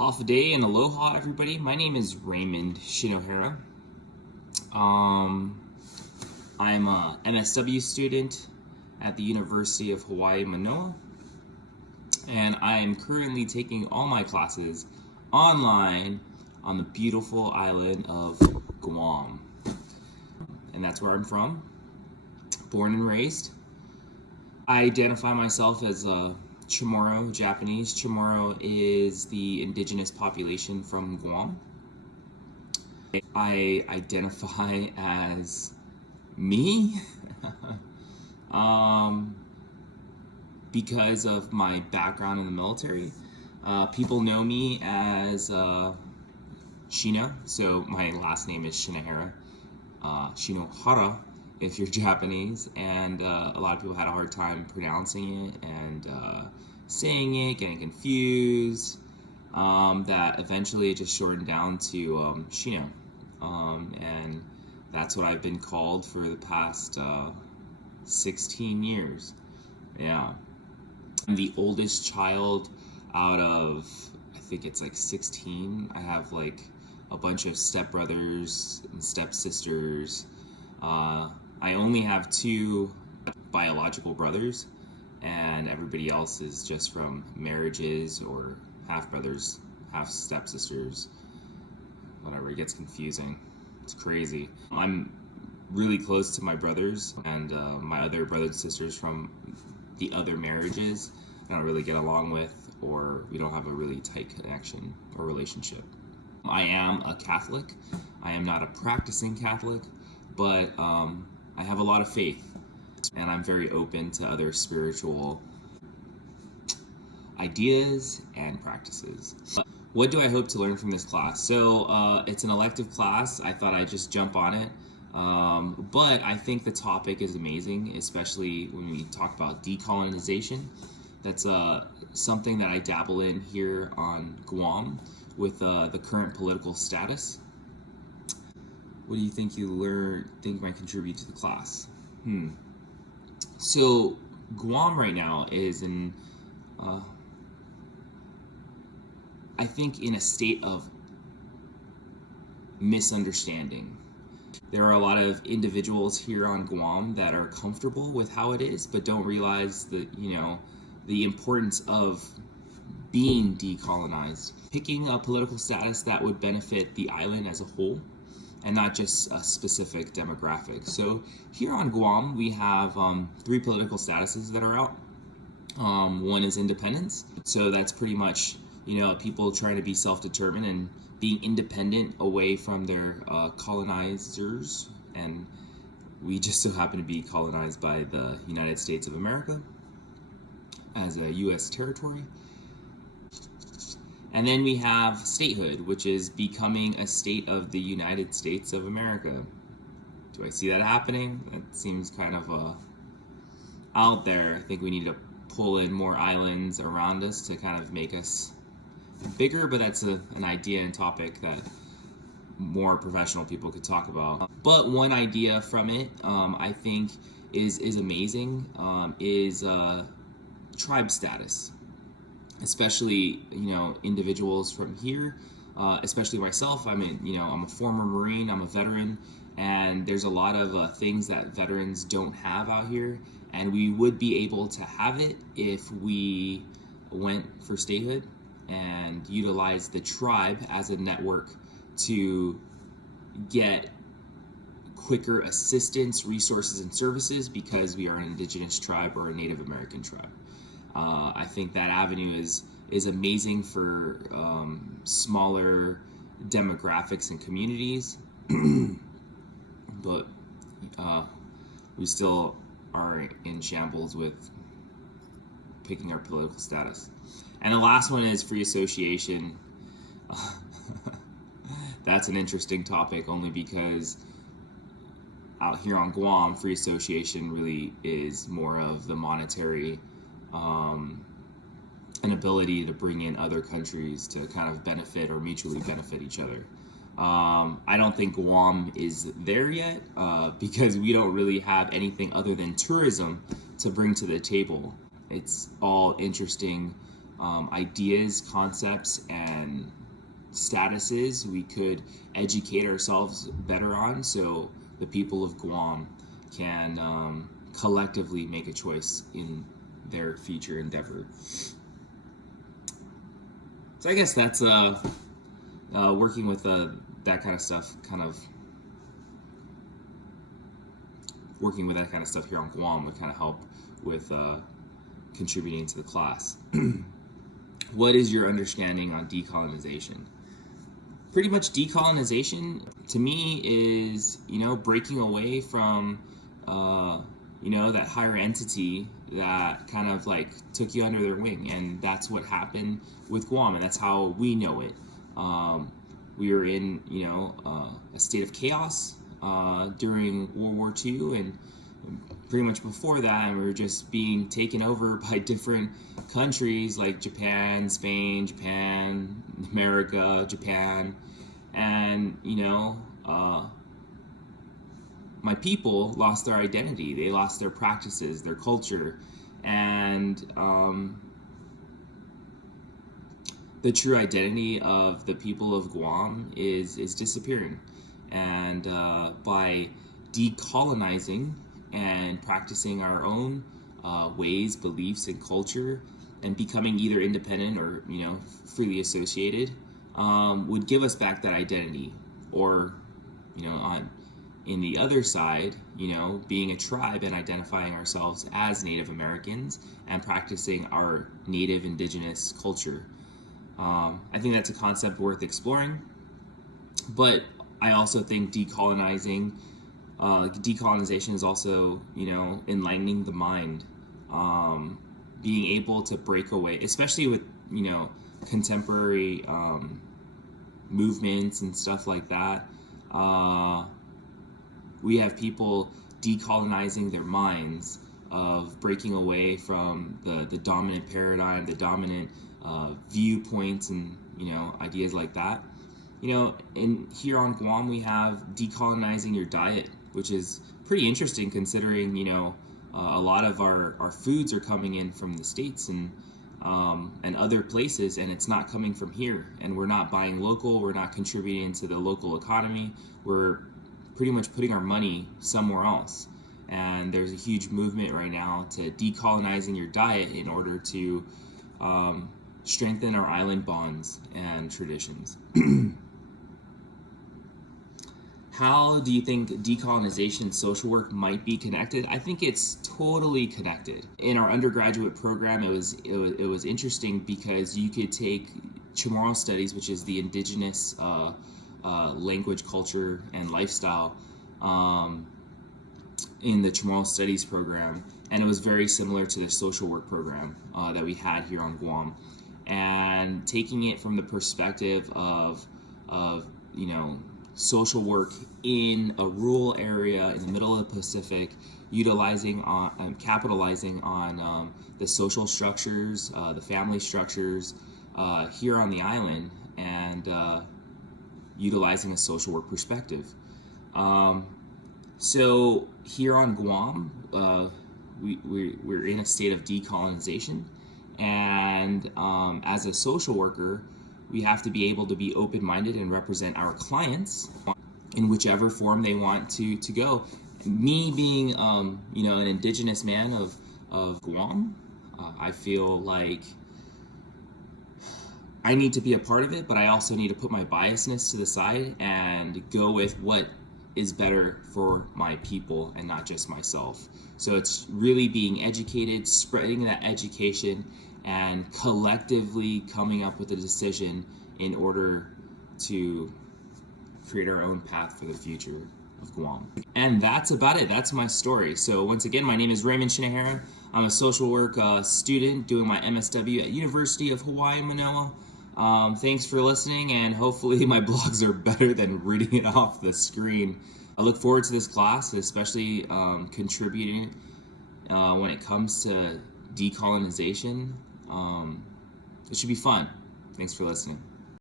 Half a day and aloha, everybody. My name is Raymond Shinohara. I'm a MSW student at the University of Hawaii, Manoa, and I am currently taking all my classes online on the beautiful island of Guam. And that's where I'm from, born and raised. I identify myself as a Chamorro, Japanese. Chamorro is the indigenous population from Guam. I identify as me because of my background in the military. People know me as Shino, so my last name is Shinohara, Shinohara if you're Japanese, and a lot of people had a hard time pronouncing it and saying it, getting confused, that eventually it just shortened down to Shino, and that's what I've been called for the past 16 years. Yeah. I'm the oldest child out of, I think it's like 16. I have like a bunch of stepbrothers and stepsisters. I only have 2 biological brothers, and everybody else is just from marriages or half brothers, half stepsisters. Whatever, it gets confusing. It's crazy. I'm really close to my brothers, and my other brothers and sisters from the other marriages I don't really get along with, or we don't have a really tight connection or relationship. I am a Catholic. I am not a practicing Catholic, but I have a lot of faith, and I'm very open to other spiritual ideas and practices. What do I hope to learn from this class? So it's an elective class. I thought I'd just jump on it. But I think the topic is amazing, especially when we talk about decolonization. That's something that I dabble in here on Guam with the current political status. What do you think think might contribute to the class? So Guam right now is I think in a state of misunderstanding. There are a lot of individuals here on Guam that are comfortable with how it is, but don't realize that, the importance of being decolonized. Picking a political status that would benefit the island as a whole, and not just a specific demographic. So here on Guam, we have 3 political statuses that are out. One is independence. So that's pretty much, people trying to be self-determined and being independent away from their colonizers. And we just so happen to be colonized by the United States of America as a U.S. territory. And then we have statehood, which is becoming a state of the United States of America. Do I see that happening? That seems kind of out there. I think we need to pull in more islands around us to kind of make us bigger, but that's an idea and topic that more professional people could talk about. But one idea from it, I think, is amazing, is tribe status. Especially, individuals from here, especially myself. I'm a former Marine, I'm a veteran, and there's a lot of things that veterans don't have out here, and we would be able to have it if we went for statehood and utilized the tribe as a network to get quicker assistance, resources, and services because we are an indigenous tribe or a Native American tribe. I think that avenue is amazing for smaller demographics and communities, but we still are in shambles with picking our political status. And the last one is free association. That's an interesting topic only because out here on Guam, free association really is more of the monetary an ability to bring in other countries to kind of benefit or mutually benefit each other. I don't think Guam is there yet because we don't really have anything other than tourism to bring to the table. It's all interesting ideas, concepts, and statuses we could educate ourselves better on, so the people of Guam can collectively make a choice in their future endeavor. So I guess that's working with that kind of stuff, working with that kind of stuff here on Guam would kind of help with contributing to the class. What is your understanding on decolonization? Pretty much decolonization to me is, breaking away from, that higher entity that kind of like took you under their wing. And that's what happened with Guam, and that's how we know it. We were in, a state of chaos during World War II, and pretty much before that, and we were just being taken over by different countries like Japan, Spain, Japan, America, Japan, and my people lost their identity. They lost their practices, their culture, and the true identity of the people of Guam is disappearing. And by decolonizing and practicing our own ways, beliefs, and culture, and becoming either independent or freely associated, would give us back that identity. Or in the other side, being a tribe and identifying ourselves as Native Americans and practicing our native indigenous culture. I think that's a concept worth exploring, but I also think decolonization is also, enlightening the mind, being able to break away, especially with, contemporary movements and stuff like that. We have people decolonizing their minds, of breaking away from the dominant paradigm, the dominant viewpoints, and ideas like that. And here on Guam we have decolonizing your diet, which is pretty interesting considering a lot of our foods are coming in from the States and other places, and it's not coming from here, and we're not buying local, we're not contributing to the local economy, we're pretty much putting our money somewhere else. And there's a huge movement right now to decolonizing your diet in order to strengthen our island bonds and traditions. How do you think decolonization and social work might be connected? I think it's totally connected. In our undergraduate program, it was interesting because you could take Chamorro Studies, which is the indigenous language, culture, and lifestyle in the Chamorro Studies program, and it was very similar to the social work program that we had here on Guam. And taking it from the perspective of social work in a rural area in the middle of the Pacific, capitalizing on the social structures, the family structures here on the island, and utilizing a social work perspective. So here on Guam, we're in a state of decolonization, and as a social worker, we have to be able to be open-minded and represent our clients in whichever form they want to go. Me being, an indigenous man of Guam, I feel like I need to be a part of it, but I also need to put my biasness to the side and go with what is better for my people and not just myself. So it's really being educated, spreading that education, and collectively coming up with a decision in order to create our own path for the future of Guam. And that's about it. That's my story. So once again, my name is Raymond Shinahara. I'm a social work student doing my MSW at University of Hawaii, Manoa. Thanks for listening, and hopefully my blogs are better than reading it off the screen. I look forward to this class, especially contributing when it comes to decolonization. It should be fun. Thanks for listening.